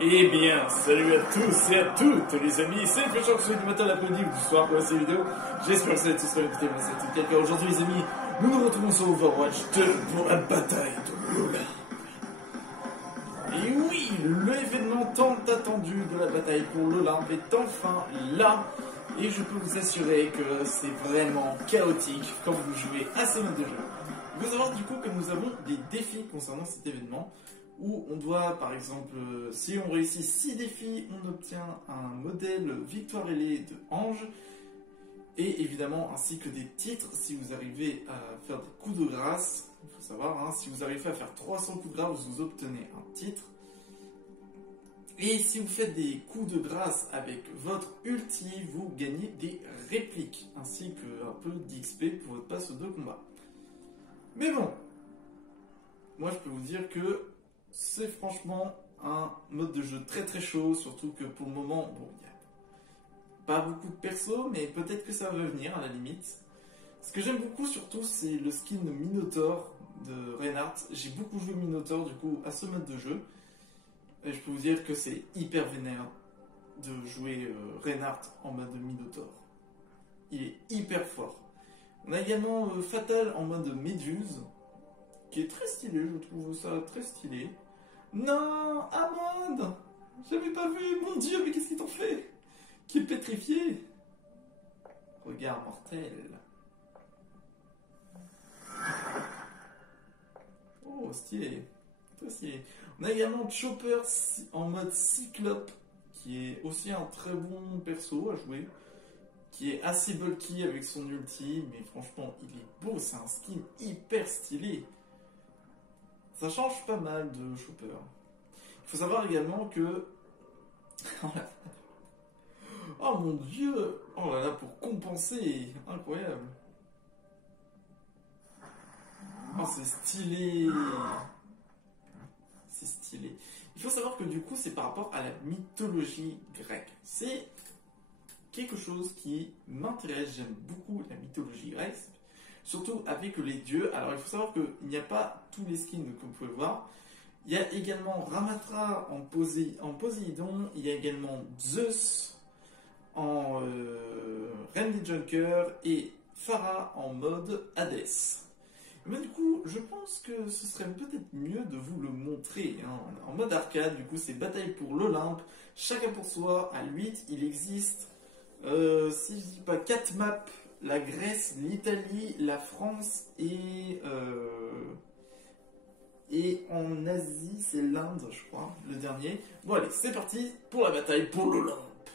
Eh bien, salut à tous et à toutes les amis, c'est Fléchant que ce soit du matin, l'après-midi ou du soir pour cette vidéo. J'espère que vous allez tous bien écouter, moi c'est tout cas. Aujourd'hui les amis, nous nous retrouvons sur Overwatch 2 pour la bataille de Lola. Et oui, l'événement tant attendu de la bataille pour l'Olympe est enfin là. Et je peux vous assurer que c'est vraiment chaotique quand vous jouez à ce mode de jeu. Il faut savoir du coup que nous avons des défis concernant cet événement. Où on doit, par exemple, si on réussit 6 défis, on obtient un modèle Victoire ailée de Ange. Et évidemment, ainsi que des titres, si vous arrivez à faire des coups de grâce. Il faut savoir, hein, si vous arrivez à faire 300 coups de grâce, vous obtenez un titre. Et si vous faites des coups de grâce avec votre ulti, vous gagnez des répliques, ainsi qu'un peu d'XP pour votre passe de combat. Mais bon, moi je peux vous dire que c'est franchement un mode de jeu très très chaud, surtout que pour le moment, bon, il n'y a pas beaucoup de persos, mais peut-être que ça va venir à la limite. Ce que j'aime beaucoup surtout, c'est le skin Minotaur de Reinhardt. J'ai beaucoup joué Minotaur du coup à ce mode de jeu. Et je peux vous dire que c'est hyper vénère de jouer Reinhardt en mode Minotaur. Il est hyper fort. On a également Fatal en mode Méduse, qui est très stylé, je trouve ça très stylé. Non, Amand, j'avais pas vu, mon dieu, mais qu'est-ce qu'ils t'ont fait? Qui est pétrifié. Regard mortel. Oh, stylé, très stylé. On a également Chopper en mode Cyclope, qui est aussi un très bon perso à jouer, qui est assez bulky avec son ulti, mais franchement, il est beau, c'est un skin hyper stylé. Ça change pas mal de Chopper. Il faut savoir également que... Oh mon dieu! Oh là là, pour compenser! Incroyable! Oh, c'est stylé! C'est stylé. Il faut savoir que du coup, c'est par rapport à la mythologie grecque. C'est quelque chose qui m'intéresse. J'aime beaucoup la mythologie grecque. Surtout avec les dieux. Alors il faut savoir qu'il n'y a pas tous les skins que vous pouvez voir. Il y a également Ramatra en Poséidon. Il y a également Zeus en Reine des Junkers et Pharah en mode Hadès. Mais du coup, je pense que ce serait peut-être mieux de vous le montrer. Hein. En mode arcade, du coup, c'est bataille pour l'Olympe. Chacun pour soi. À 8, il existe, si je dis pas 4 maps. La Grèce, l'Italie, la France et en Asie, c'est l'Inde, je crois, le dernier. Bon allez, c'est parti pour la bataille pour l'Olympe.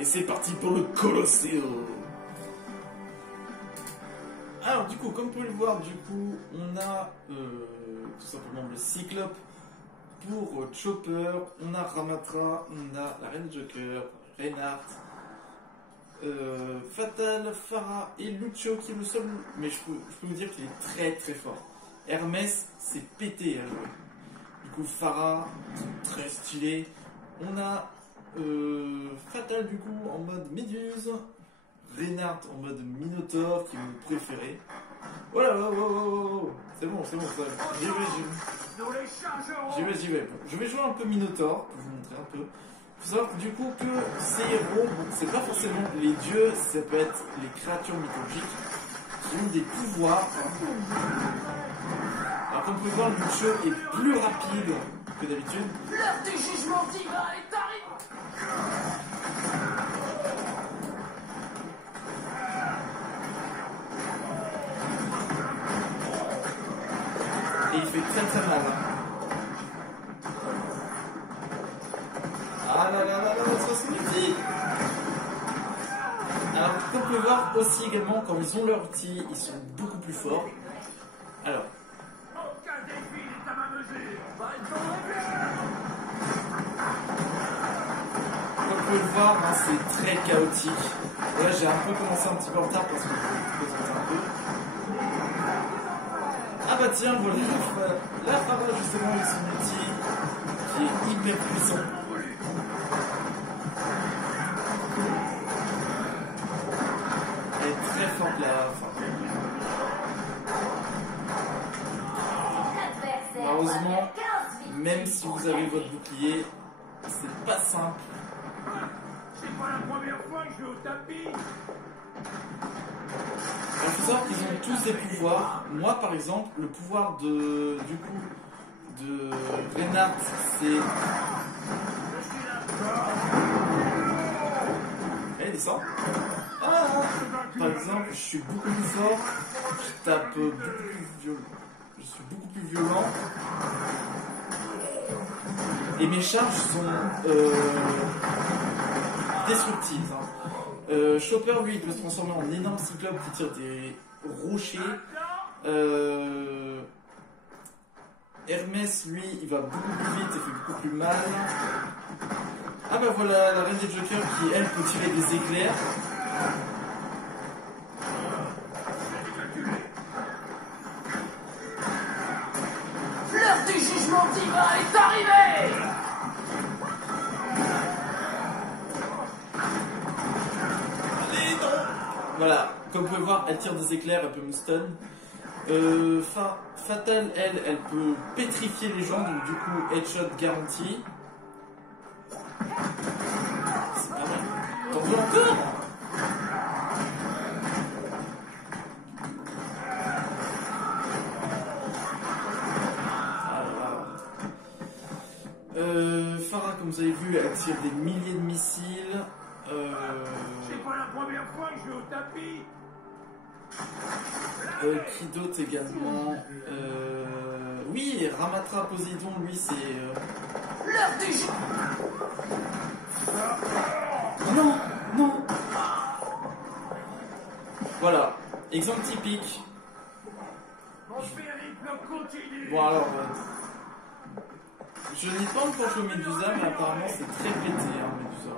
Et c'est parti pour le Colosseo. Alors du coup, comme vous pouvez le voir, du coup, on a tout simplement le Cyclope pour Chopper, on a Ramatra, on a la Reine Joker, Reinhardt, Fatal, Pharah et Lucio qui est le seul, mais je peux vous dire qu'il est très très fort. Hermès, c'est pété à jouer. Du coup, Pharah, très stylé. On a Fatal du coup en mode Méduse, Reinhardt en mode Minotaur qui est mon préféré. Voilà, c'est bon, ça. J'y vais. Bon, je vais jouer un peu Minotaur pour vous montrer un peu. Il faut savoir du coup que ces héros, c'est pas forcément les dieux, ça peut être les créatures mythologiques qui ont des pouvoirs. Alors comme vous pouvez voir, le jeu est plus rapide que d'habitude. L'heure du jugement divin est arrivée. Et il fait très très mal. Ah là, ça c'est petit. Alors, comme vous pouvez voir aussi également, quand ils ont leur outil, ils sont beaucoup plus forts. Alors. Aucun défi n'est à ma mesure. Comme vous pouvez le voir, hein, c'est très chaotique. Là, j'ai un peu commencé un petit peu en retard parce que je vais vous présenter un peu. Ah bah tiens, voilà, la Pharah justement avec son outil qui est hyper puissant. Elle est très forte la Pharah. Malheureusement, même si vous avez votre bouclier, c'est pas simple. C'est pas la première fois que je vais au tapis. Il faut savoir qu'ils ont tous des pouvoirs. Moi, par exemple, le pouvoir de Reinhardt, c'est... Allez, descend. Ah, par exemple, je suis beaucoup plus fort, je tape beaucoup plus violent. Je suis beaucoup plus violent. Et mes charges sont destructives. Hein. Chopper, lui, il peut se transformer en énorme cyclope qui tire des rochers. Hermès, lui, il va beaucoup plus vite et fait beaucoup plus mal. Ah bah voilà, la reine des jokers qui, elle, peut tirer des éclairs. L'heure du jugement divin est arrivée. Allez, non. Voilà, comme vous pouvez voir, elle tire des éclairs, elle peut me stun. Fatal, elle peut pétrifier les gens, donc du coup, headshot garanti. C'est pas mal. T'en veux encore? Farah, comme vous avez vu, elle tire des milliers de missiles. C'est pas la première fois que je vais au tapis. Qui d'autre également? Oui, Ramatra Poséidon, lui, c'est... L'heure du jeu. Non, non. Voilà, exemple typique. Mon périple continue. Bon alors, je n'ai pas encore joué Medusa, mais apparemment c'est très pété, hein, Medusa.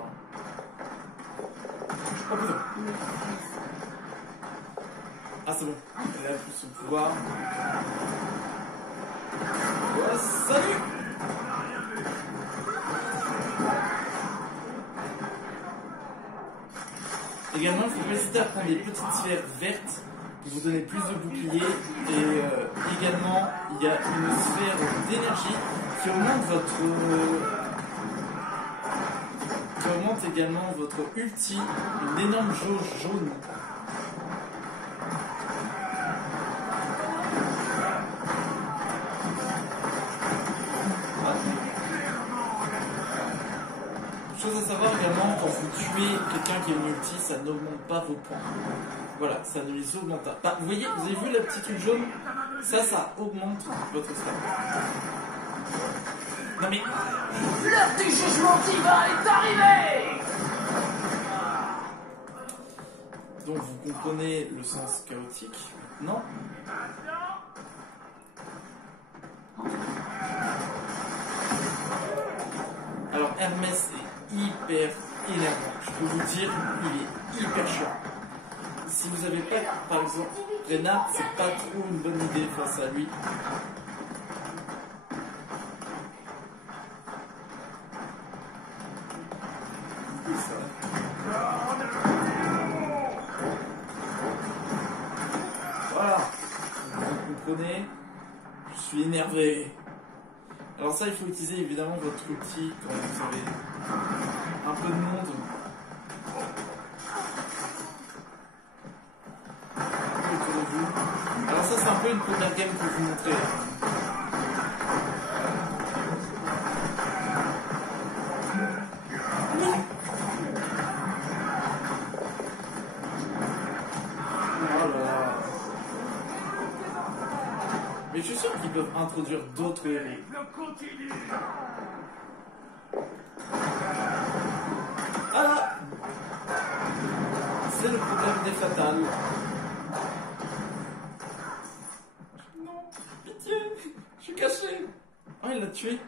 Oh putain. Ah c'est bon, elle a plus son pouvoir. Oh, salut. Également, il faut pas hésiter à prendre des petites sphères vertes pour vous donner plus de boucliers. Et également, il y a une sphère d'énergie qui augmente également votre ulti, une énorme jauge jaune. Chose à savoir également, quand vous tuez quelqu'un qui a une ulti, ça n'augmente pas vos points. Voilà, ça ne les augmente pas. Bah, vous voyez, vous avez vu la petite huile jaune? Ça augmente votre stat. Non mais... L'heure du jugement divin est arrivée. Donc vous comprenez le sens chaotique, non? Alors Hermès est hyper énervant. Je peux vous dire, il est hyper chiant. Si vous n'avez pas, par exemple, Reinhardt, c'est pas trop une bonne idée face à lui. Voilà. Vous comprenez? Je suis énervé. Alors ça, il faut utiliser évidemment votre outil quand vous avez un peu de monde. Autour de vous. Alors ça, c'est un peu une première game que je vous montrer. Mais je suis sûr qu'ils peuvent introduire d'autres héros. Ah là! C'est le problème des fatales. Non, pitié! Je suis caché! Ah, il l'a tué!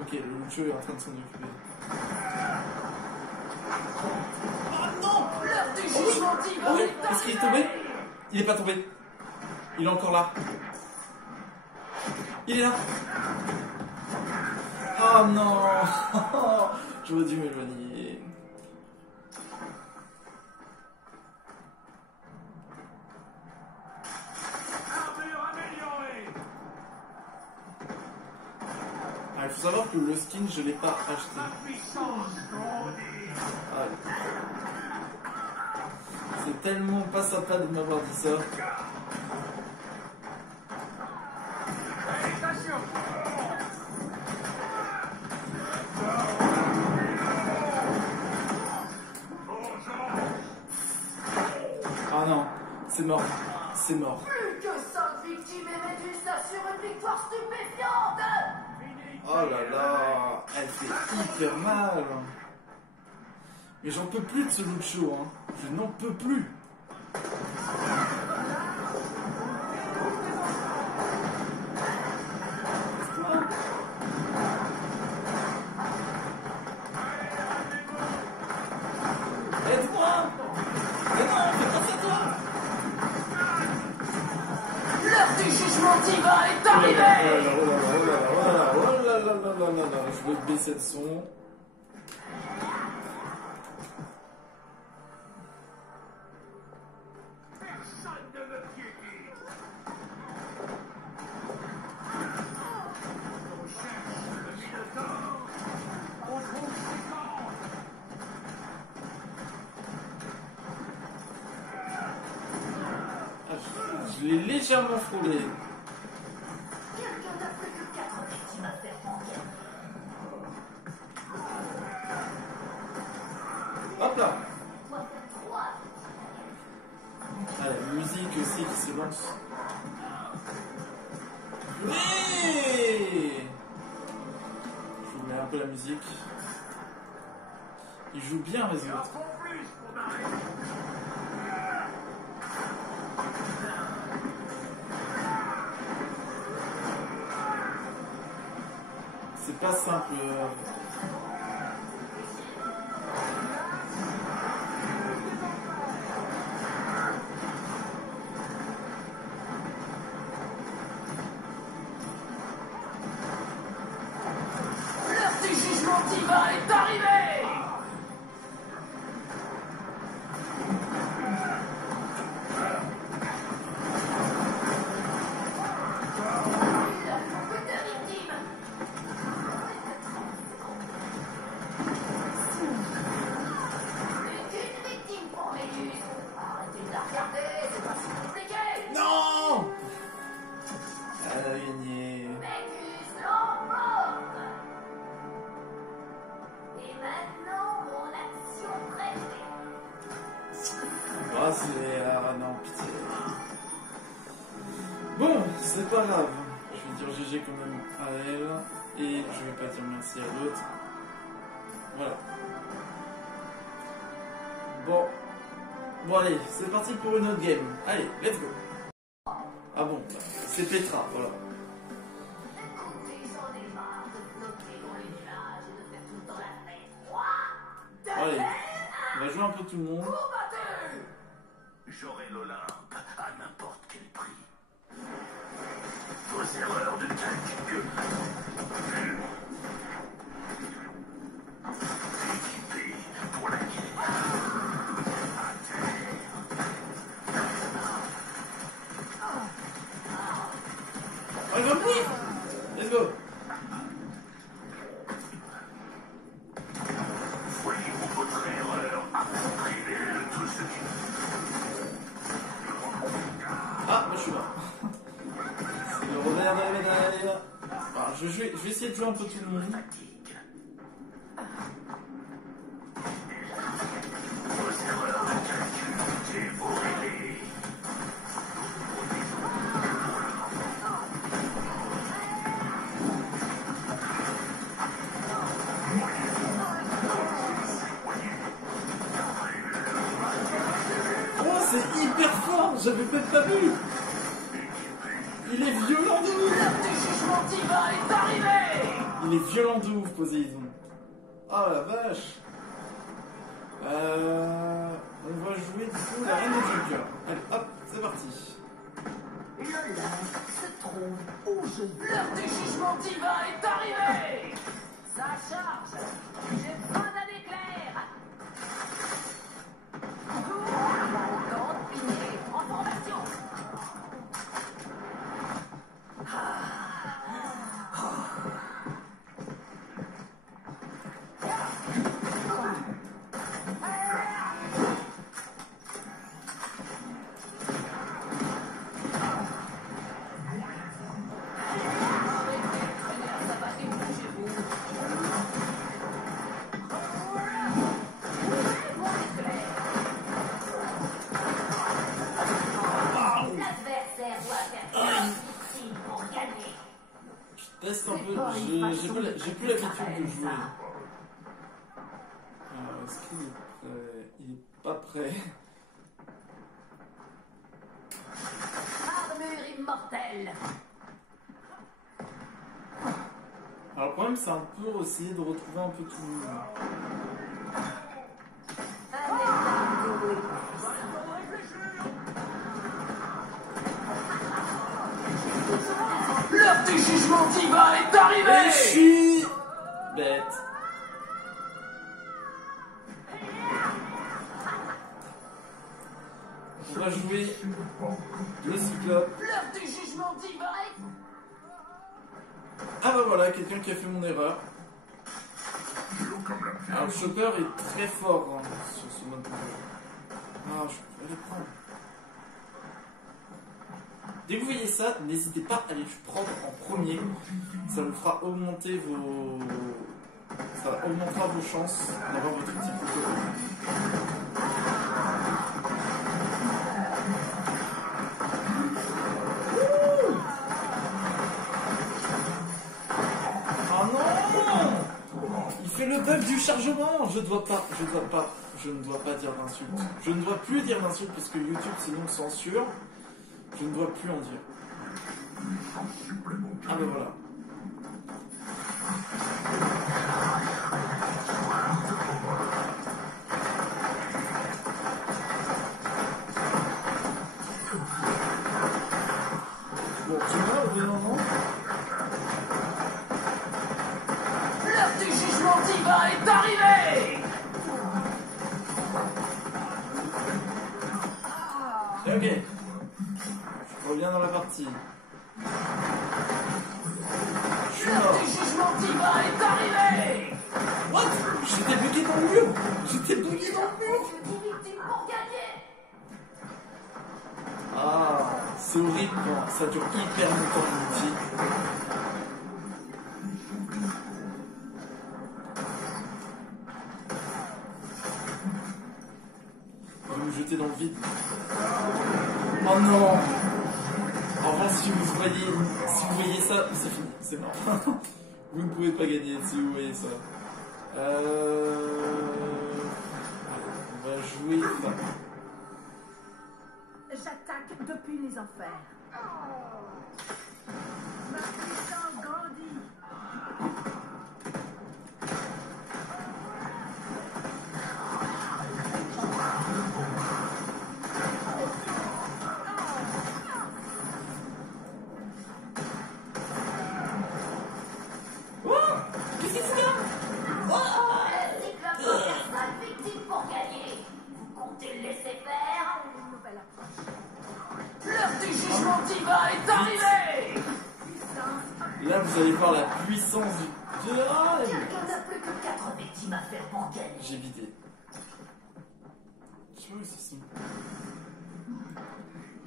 Ok, le Lucio est en train de s'en occuper. Oh non! L'heure du jugement divin Oh oui, est est-ce qu'il est tombé? Il est pas tombé. Il est encore là. Il est là. Oh non! J'aurais dû m'éloigner. faut savoir que le skin, je l'ai pas acheté. Ah, c'est tellement pas sympa de m'avoir dit ça. Ah non, c'est mort. C'est mort. Plus que 5 victimes et Méduse assure une victoire stupéfiante. Oh là là, elle fait hyper mal. Mais j'en peux plus de ce Lucho, hein. Je n'en peux plus. Aide-moi. Mais non, fais pas ça toi. L'heure du jugement divin est arrivée. Je vais baisser le son. Je l'ai légèrement frôlé. Quelqu'un n'a plus que 4 victimes à faire manquer. Hop là. Doit faire 3. Ah, la musique aussi qui se lance. Oui. Je vous mets un peu la musique. Il joue bien les autres. C'est pas simple. L'heure du jugement divin est arrivée. Il a beaucoup de victimes. Plus qu'une victime pour Méduse. Arrêtez de la regarder, c'est pas si compliqué. Non. Elle a gagné. Méduse l'emporte. Et maintenant, mon action préférée. Ah, c'est... Ah non, pitié. Bon, c'est pas grave. Je vais dire GG quand même à elle. Et je vais pas dire merci à l'autre. Voilà. Bon. Bon, allez, c'est parti pour une autre game. Allez, let's go. Ah bon, c'est Petra, voilà. Écoutez, j'en ai marre de flotter dans les nuages et de faire tout le temps la fête. Allez, on va jouer un peu tout le monde. Combattez! J'aurai l'Olympe à n'importe quel prix. Vos erreurs de calcul. Équipés pour la guerre. À terre. Oh, il va mourir. Let's go. Voyez-vous votre erreur appropriée de tout ce qui... Ah, moi je suis là. Le revers de la médaille. Ah, je vais essayer de jouer un peu tout le monde. fatigue. Vos erreurs de calcul et vos rêves. Oh, c'est hyper fort. J'avais peut-être pas vu. Il est violent de ouf. L'heure du jugement divin est arrivée! Il est violent de ouf, Poséidon. Oh la vache. On va jouer du coup la reine des Joker. Allez, hop, c'est parti. L'Olympe se trouve où je veux. L'heure du jugement divin est arrivée! Ça charge! J'ai besoin d'un éclair! Tente, pilier, en formation! j'ai plus l'habitude de jouer. Est-ce qu'il est prêt? Il est pas prêt. Armure immortelle. Alors le problème c'est un peu essayer de retrouver un peu tout. L'heure du jugement divin est Et arrivée. je suis bête. On va jouer le cyclope. L'heure du jugement divin est... Ah bah voilà, quelqu'un qui a fait mon erreur. Alors le chopper est très fort hein, sur ce mode de jeu. Ah, je peux les prendre. Dès que vous voyez ça, n'hésitez pas à les prendre en premier. Ça vous fera augmenter vos... Ça augmentera vos chances d'avoir votre type de jeu. Oh non! Il fait le bug du chargement! Je ne dois pas dire d'insultes. Je ne dois plus dire d'insultes parce que YouTube sinon censure. Je ne dois plus en dire. Ah ben voilà. Bon, tu vois, au bout d'un moment. L'heure du jugement divin est arrivée. Ok. Je reviens dans la partie. Je suis L'heure mort. du jugement divin est arrivée. What? J'étais bloqué dans le mur. J'étais bloqué dans le mur. 10 victimes pour gagner. Ah, c'est horrible quand ça dure hyper longtemps le multi. Je vais me jeter dans le vide. Oh non! En revanche, si vous voyez ça, c'est fini, c'est mort. Vous ne pouvez pas gagner si vous voyez ça. On va jouer. Enfin, J'attaque depuis les enfers. Ma puissance grandit. qu'est-ce que c'est ça? Le cyclope est 5 victimes pour gagner. Vous comptez le laisser faire? Une nouvelle approche. L'heure du jugement divin est arrivée. Là, vous allez voir la puissance du général. Quelqu'un n'a plus que 4 victimes à faire pour gagner. J'ai vidé. Je sais pas où c'est.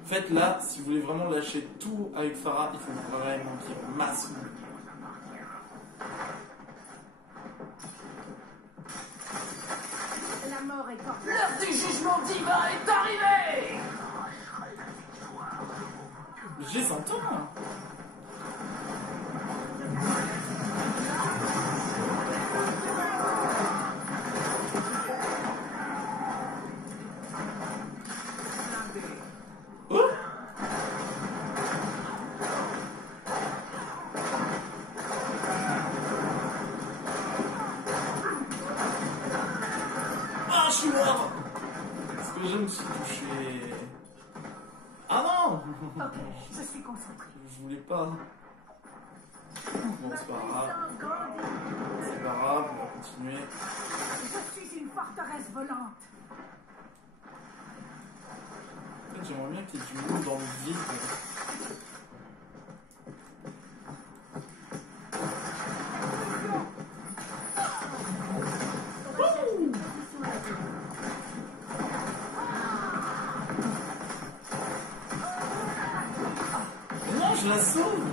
En fait, là, si vous voulez vraiment lâcher tout avec Farah, il faut vraiment qu'il y ait masse. La mort est corps. L'heure du jugement divin est arrivée. Je les entends. Hein. Oh! Ah, je suis mort! Est-ce que je me suis touché? Ah non! Ok, je suis concentré. Je voulais pas. Bon, Ma c'est pas grave. puissance grandit. C'est pas grave, on va continuer. Je suis une forteresse volante. En fait, j'aimerais bien qu'il y ait du monde dans le vide. Mais non, je la sauve!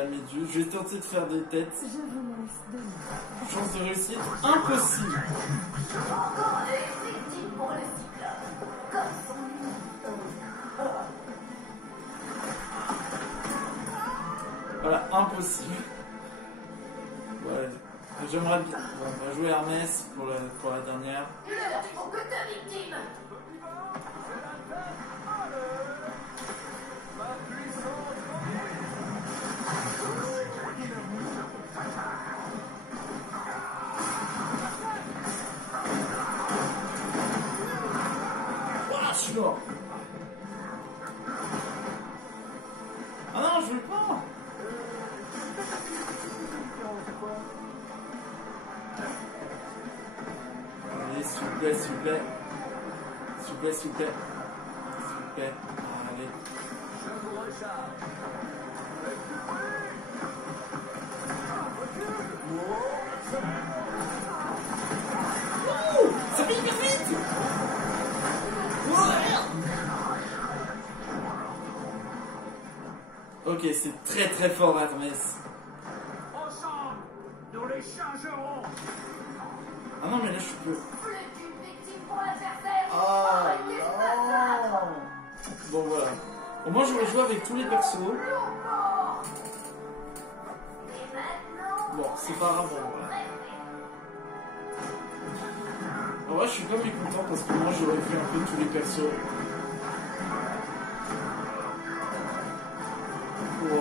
la méduse. Je vais tenter de faire des têtes. Je vous laisse demain. Chance de réussite impossible. Encore les victimes pour le cyclope. Comme son nom. Voilà, impossible. Ouais, j'aimerais bien. Bon, on va jouer Hermès pour la dernière. L'heure du groupe de victimes. Ouah, je suis mort. Ah non, je veux pas. Allez, s'il vous plaît, s'il vous plaît. S'il vous plaît, s'il vous plaît. S'il vous plaît. Allez. Ouh, ça va hyper vite. Ok, c'est très très fort Hermès. Ensemble, nous les chargerons. Ah non, mais là je peux. Plus d'une victime pour l'adversaire. Ah Arrêtez ce massacre. non. Bon voilà. Au moins je vais jouer avec tous les persos. Lourd mort. Et maintenant, Bon, c'est pas grave. En vrai, je suis pas mécontent parce que moi j'aurais vu un peu tous les persos. Wow.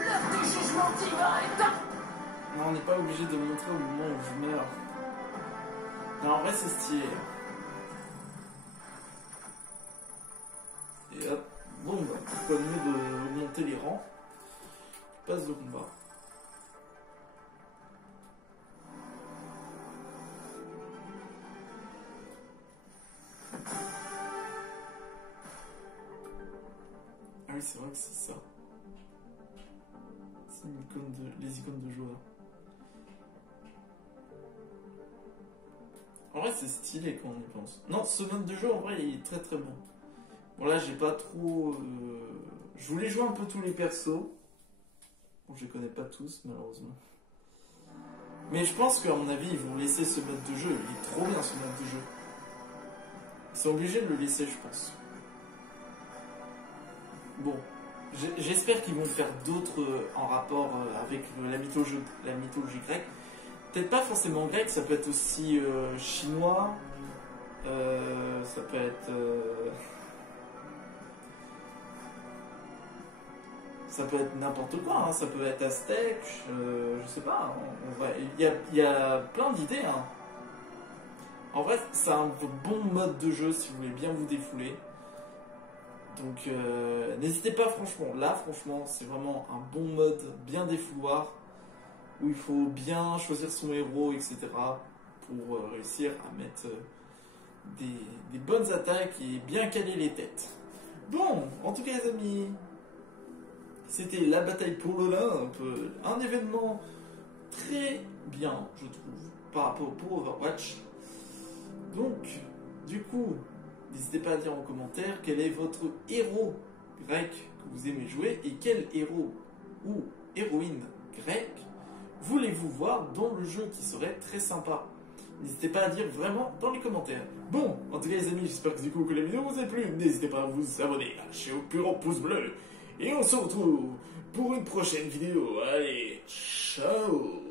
l'heure du jugement divin est à... Non, on n'est pas obligé de montrer au moment où je meurs. Non, en vrai, c'est stylé. Et hop, bon, bah, pas mieux de monter les rangs. Passe de combat. Ah oui, c'est vrai que c'est ça. C'est les icônes de joueurs. En vrai, c'est stylé quand on y pense. Non, ce mode de jeu, en vrai, il est très très bon. Bon, là, j'ai pas trop... Je voulais jouer un peu tous les persos. Bon, je les connais pas tous, malheureusement. Mais je pense qu'à mon avis, ils vont laisser ce mode de jeu. Il est trop bien, ce mode de jeu. Ils sont obligés de le laisser, je pense. Bon. J'espère qu'ils vont faire d'autres en rapport avec la mythologie grecque. Peut-être pas forcément grec, ça peut être aussi chinois. Ça peut être... ça peut être n'importe quoi, hein. Ça peut être aztèque, je sais pas. Il y a plein d'idées. Hein. En vrai, c'est un bon mode de jeu si vous voulez bien vous défouler. Donc n'hésitez pas franchement, là franchement c'est vraiment un bon mode bien défouloir où il faut bien choisir son héros etc. pour réussir à mettre des bonnes attaques et bien caler les têtes. Bon, en tout cas les amis, c'était la bataille pour l'Olympe, un événement très bien je trouve par rapport pour Overwatch. Donc du coup, n'hésitez pas à dire en commentaire quel est votre héros grec que vous aimez jouer et quel héros ou héroïne grecque voulez-vous voir dans le jeu qui serait très sympa. N'hésitez pas à dire vraiment dans les commentaires. Bon, en tout cas les amis, j'espère que du coup que la vidéo vous a plu. N'hésitez pas à vous abonner, à lâcher au plus grand pouce bleu. Et on se retrouve pour une prochaine vidéo. Allez, ciao!